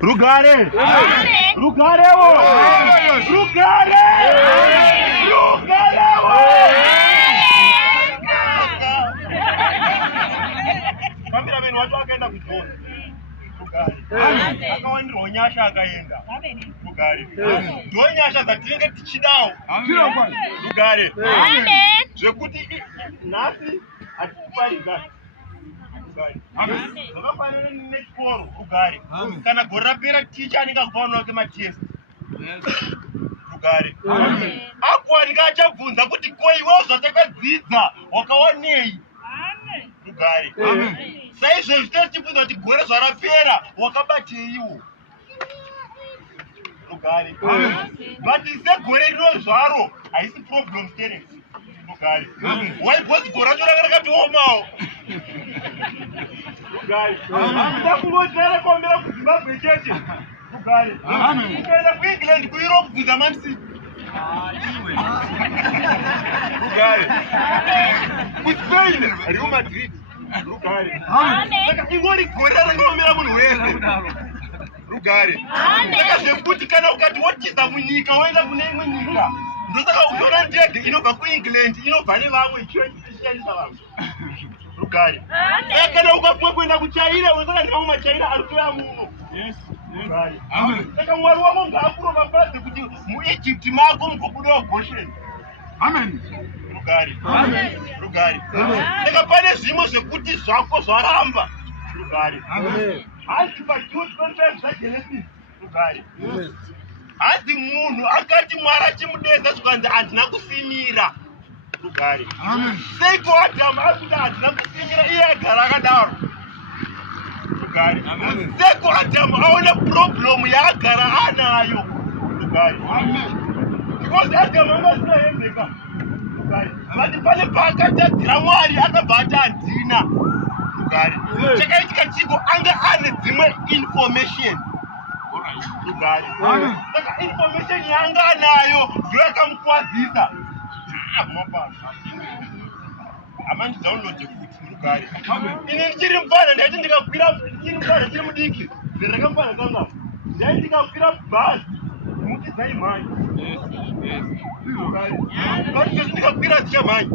Rugare! Rugare! Rugare! Cameraman watu wakaenda kutoa. Rugare. Akawandirwa nyasha akaenda. Rugare. Ndo nyasha dzatinenge tichidawo. Rugare. Zvekuti nhasi atikuparidza. Zvakafanana nechikoro Rugare. Kana gore rapera ticha anenge akupaona wake matest. Rugare. Akwanika achabvunza kuti ko iwewe zvatakadzidza wakawanei? Rugare. Saizvozvi tichibvunza kuti gore zvarapera wakabateiwo? Rugare. But segore rino zvaro haisi problem staring. Rugare. Waibhozi gore racho rakatiomawo. Rugare. Ndakungotara kuombera kuZimbabwe chete. Rugare. Ukaenda kuEngland kuEurope kubvunza Man City. Rugare. KuSpain Real Madrid. Rugare. Saka ingori gore rakaomera munhu wese. Rugare. Saka zvekuti kana ukati wotiza munyika woenda kune imwe nyika, ndosaka uchiona ndege inobva kuEngland inobva nevamwe ichiendesa vamwe. Rugare. Kana ukafunga kuenda kuChina unosaka nevamwe maChina ari kuuya muno. Rugare. Saka Mwari wako ngaakuropafadze kuti muEgypt mako mugobudawo Goshen. Amen. Rugare. Rugare. Saka pane zvimwe zvekuti zvako zvaramba. Rugare. Hanzi paJude 25 zvaGenesis. Rugare. Hanzi munhu akati Mwari achimudedza zvikanzi handina kusimira. Rugare. Seiko Adhamu ari kuti handina kusimira iye agara akadaro? Rugare. Seiko Adhamu aona problem yaagara anayo? Rugare. Because Adhamu anga asingahembeka. Rugare. But pane paakatadzira Mwari akabva ati handina. Rugare. Chakaitika chiko anga ane dzimwe information. Rugare. Saka information yaanga anayo ndiyo yakamukwazisa. Amani download futhi Rugare. Ini ndichiri mfana ndaiti ndikakwira ndiri mfana ndiri mudiki. Ndirakamfana kanga. Ndaiti ndikakwira bhazi mukidza imhanyi. Rugare. Kuti ndikakwira dzichamhanyi.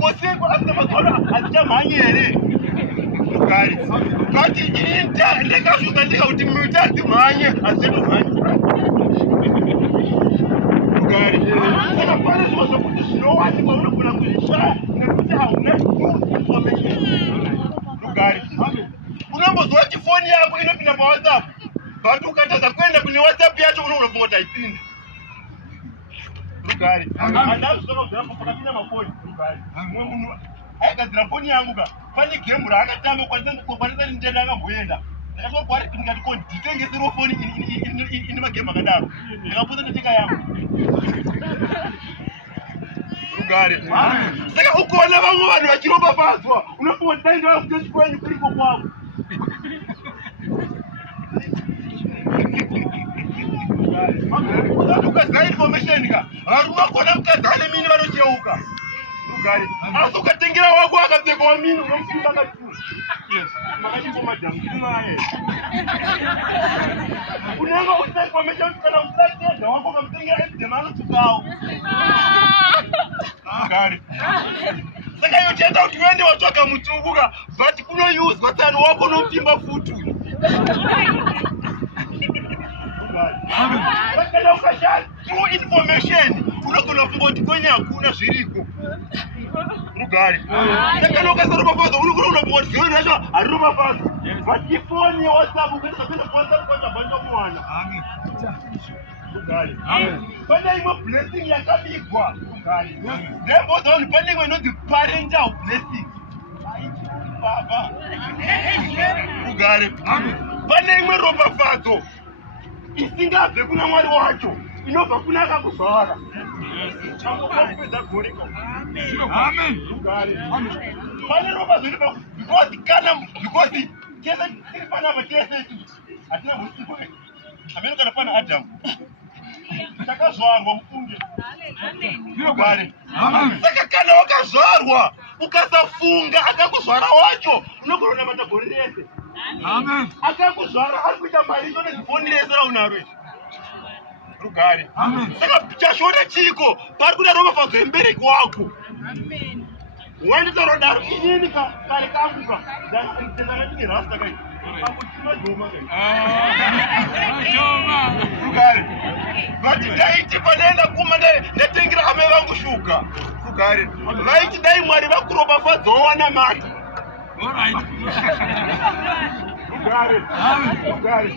Koseko asina magoro adzichamhanyi here. Rugare. Kuti ini ndakashuka ndikauti muita dzimhanye adzinomhanyi. Rugare. Saka pane zvimwe zvokuti zvinowanikwa unogona kuzvishaya nekuti hauna information. Rugare. Unombozwa kuti foni yako inopinda paWhatsApp, but ukatadza kuenda kune WhatsApp yacho unofunga kuti haipindi. Rugare. Handazvi zvakabvirapo pakapinda mafoni. Rugare. Mumwe munhu aigadzira foni yangu ka pane gemu raakatamba kwanisa nitenda akamboenda. Ndakasvika kwaari ndikati ko nditengeserewo foni ine magemu akadaro. Ndikapota ndatenga yangu. Rugare. Saka ukaona vamwe vanhu vachiropafadzwa unofunga kuti dai ndava kuti chikwenyu kuriko kwavo. Usati ukaziva information ka vari unogona mukadzana mini vanocheuka. Rugare. Asi ukatengera wako akapfekawo mini unomusimba akatuma. Makachimbomadhamu kumaye. Unenge usina information kana usatedza wako ukamutengera ebdema anotukawo. Rugare. Saka iyo tienda kuti uende watsvaka mutukuka but kunoyuzwa tsano wako unomutimba futu. Kana ukashaya true information unogona kufunga kuti kwenye hakuna zviriko. Rugare. Kana ukasaropafadzwa unogona kufunga kuti zoni racho hariropafadzwa. But ifoni yeWhatsApp ukaenda kuenda kuWhatsApp kwachabva muwana. Rugare. Pane imwe blessing yakabigwa. Rugare. Ndemboza kuti pane imwe inonzi parental blessing. Baba. Rugare. Pane imwe ropafadzo isingabve kuna Mwari wacho inobva kuna akakuzvara. Amen. Rugare. Pane ropa zviripo because kese tiri panapa tese hatina musipo. Amene kana pana Adamu. Takazvarwa mufunge. Rugare. Saka kana wakazvarwa ukasafunga akakuzvara wacho unogona matagori ese. Amen. Akakuzvara ari kuita mari ndo nezifoni rese raunaro izvi. Rugare. Amen. Saka chashona chiko pari kuda ropafadzo yembereki wako. Amen. Waenda rodaro inini kare kanguka ndakati rasta kai. Akutima doma kai. Doma. Rugare. Vati daiti panenda kuma ndatengira hame vangu shuga. Rugare. Vaiti dai mwari vakuropafadzo wana mari. All right. Rugare. Rugare.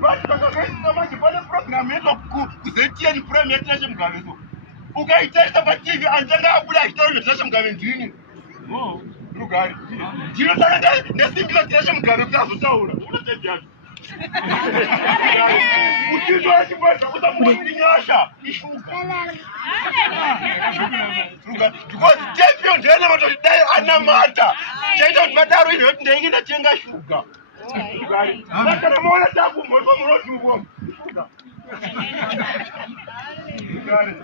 Vati vakakaisa manje pane program yeto kuZTN Prime yetashe mugaveso. Ukaitaisa paTV anjanga abuda achitaura nezvashe mugave ndini. Oh. Rugare. Ndinotanga ndasimbisa tirashe mugave kuti azotaura. Unotedyani. Uchizwa chibasa kuti muone nyasha ishuka. Because champion ndena vatori dai anamata. Chaita kuti vadaro izvo kuti ndenge ndatenga shuga. Rugare. Saka muona taku mmoto munojuwa. Rugare.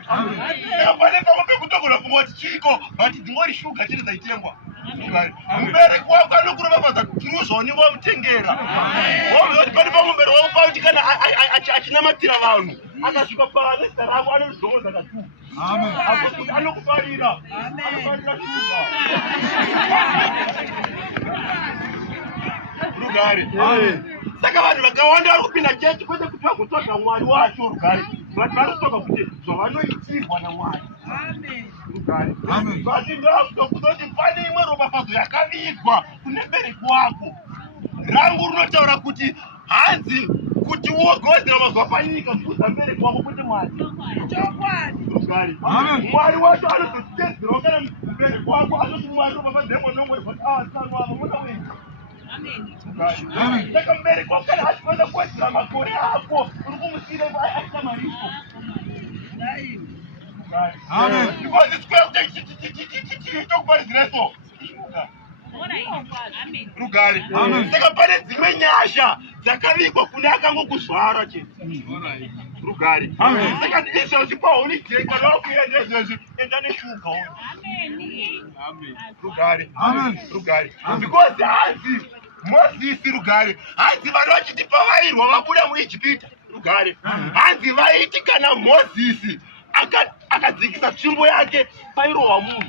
Apane pamwe pekutogona kungoti chiko but dzingori shuga chiri dzaitengwa. Rugare. Mubereki wako anokuropafadza kuruzoni wamutengera. Wozoti pane pamwe mubereki wako pauti kana achinamatira vanhu akasvika paanezita rako anozonza katu. Amen. Akuti anokufarira. Anofarira shuga. Rugare. Saka vanhu vakawanda vari kupinda chechi kwete kuti vagotsvaga Mwari wacho. Rugare. Vati vanotsvaga kuti zvavanoitirwa naMwari. Rugare. Vati ndakutoti pane imwe ropafadzo yakavigwa kune bereki wako. Rangu rinotaura kuti hanzi kuti ugodzera mazuva panyika kubvudza bereki wako kuti Mwari. Rugare. Mwari wacho anozotedzerawo kana mubereki wako anoti Mwari ropafadzemwe nomwe kuti asanwa vamuna wega. Saka mubereki wako kana achikwanisa kuwedzera makore ako uri kumusira aita maripo. Because it's well tokubarizireso. Rugare. Saka pane dzimwe nyasha dzakavigwa kune akangokuzvara chete. Rugare. Saka izvozvi paunijeka kana wakuenda izvozvi enda neshuga. Rugare. Rugare. Because hanzi Mozisi. Rugare. Hanzi vanhu vachiti pavairwa vabuda muIjipita. Rugare. Hanzi vaiti kana Mozisi akadzikisa tsvimbo yake pairohwa munhu.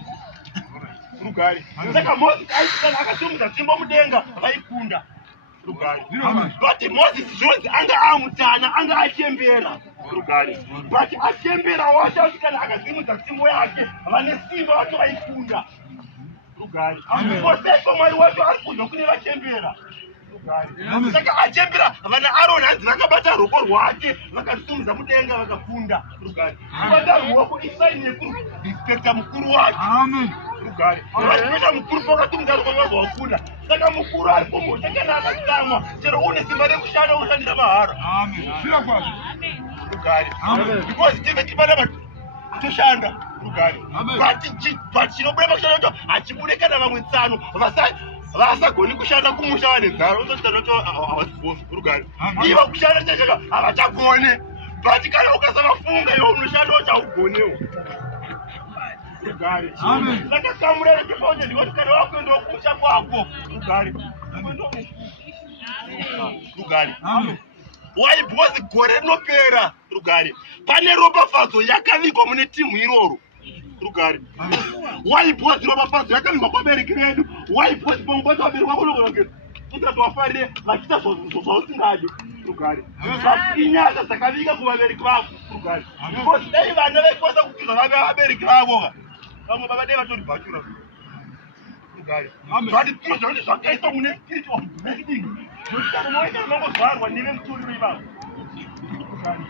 Rugare. Saka Mozisi aiti kana akasimudza tsvimbo mudenga vaikunda. Rugare. But Mozisi zvonzi anga amutana anga achembera. Rugare. But achembera wacho kuti kana akazimudza tsvimbo yake vane simba vacho vaikunda. Rugare. Koseko Mwari wacho ari kudya kune vachembera. Saka achembera vana Aroni hanzi vakabata ruoko rwake vakasimudza mudenga vakakunda. Rugare. Kubata ruoko isaini yekurespekta mukuru wake. Rugare. Vachipeta mukuru pakati mudariko wavo wakunda. Saka mukuru ari kumbote kana akatsamwa chero une simba rekushanda ushandira mahara. Rugare. Because tive tipana toshanda. Rugare. But chinobuda pakushanda kuti hachibude kana vamwe tsano vasagoni kushanda kumusha vane nzaro uzotanoto havasibofu. Rugare. Iva kushanda chachaka havachagone. But kana ukasavafunga iwe unoshanda uchaugonewo. Rugare. Saka kamurere chifonje ndikoti kana wakuendawo kumusha kwako. Rugare. Rugare. Waibhozi gore rinopera. Rugare. Pane ropafadzo yakavigwa mune timu iroro. Rugare. Waibhozi ropafadzo yakavigwa kwabereki vedu. Waibhozi pamubasa wabereki wako unogona kuti wafarire vachiita zvausingadi. Rugare. Inyasha dzakaviga kuvabereki vako. Rugare. Because dai vana vaikwanisa kupinza vave vabereki vavo vamwe baba dai vatori bhachura. Rugare. Zvati zviro zvakuti zvakaiswa mune spirit of blessing. Zvoti unoita unongozvarwa nevemutoriro ivavo.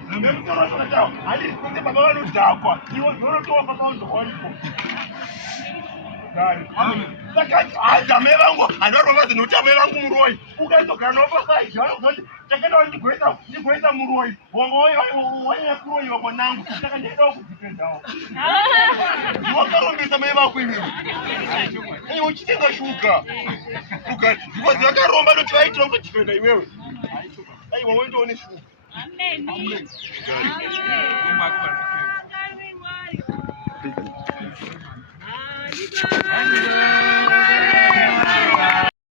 Vemutoriro zvakatawa handisi kuti baba vanodhakwa iwo zvinotofa pauzorwaripo. Saka hanzi amai vangu handivarovazi nokuti amai vangu muroi ukaitogara navo pasaidi vanozoti chakaenda ndigoita muroi wanyanya kuroiwa mwanangu saka ndaidawo kudzipendawo wakarombesa mai vako ivivo uchitenga shuga. Rugare. Because vakaromba noti vaitira kutodifenda iwewe aiwa wendoone shuga. Amen.